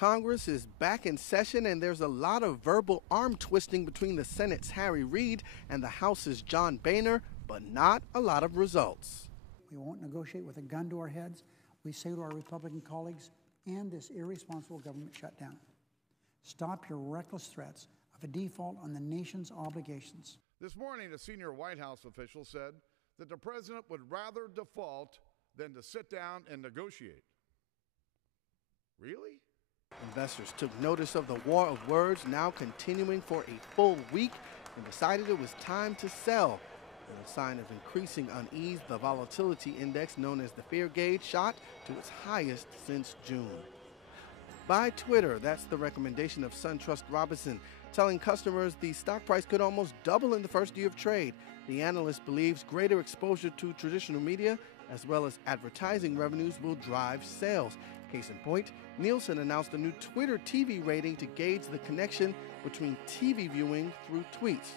Congress is back in session, and there's a lot of verbal arm twisting between the Senate's Harry Reid and the House's John Boehner, but not a lot of results. We won't negotiate with a gun to our heads. We say to our Republican colleagues, end this irresponsible government shutdown. Stop your reckless threats of a default on the nation's obligations. This morning, a senior White House official said that the president would rather default than to sit down and negotiate. Really? Investors took notice of the war of words now continuing for a full week and decided it was time to sell. In a sign of increasing unease, the volatility index known as the fear gauge shot to its highest since June. By Twitter, that's the recommendation of SunTrust Robinson, telling customers the stock price could almost double in the first year of trade. The analyst believes greater exposure to traditional media as well as advertising revenues will drive sales. Case in point, Nielsen announced a new Twitter TV rating to gauge the connection between TV viewing through tweets.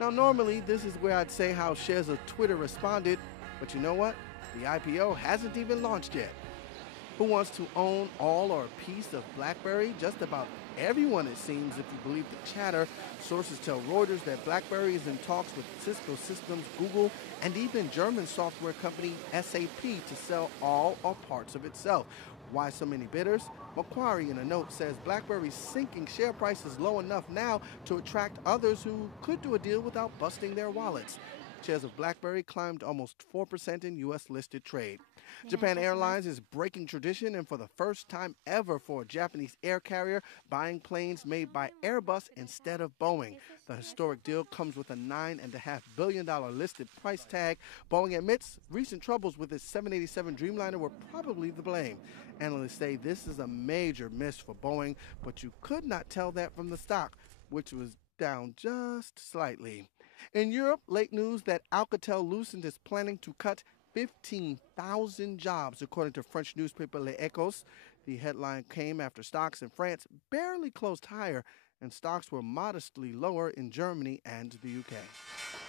Now, normally, this is where I'd say how shares of Twitter responded, but you know what? The IPO hasn't even launched yet. Who wants to own all or a piece of BlackBerry? Just about everyone, it seems, if you believe the chatter. Sources tell Reuters that BlackBerry is in talks with Cisco Systems, Google, and even German software company SAP to sell all or parts of itself. Why so many bidders? Macquarie, in a note, says BlackBerry's sinking share price is low enough now to attract others who could do a deal without busting their wallets. Shares of BlackBerry climbed almost 4% in U.S.-listed trade. Japan Airlines is breaking tradition and for the first time ever for a Japanese air carrier buying planes made by Airbus instead of Boeing. The historic deal comes with a $9.5 billion listed price tag. Boeing admits recent troubles with its 787 Dreamliner were probably the blame. Analysts say this is a major miss for Boeing, but you could not tell that from the stock, which was down just slightly. In Europe, late news that Alcatel-Lucent is planning to cut 15,000 jobs, according to French newspaper Les Echos. The headline came after stocks in France barely closed higher, and stocks were modestly lower in Germany and the UK.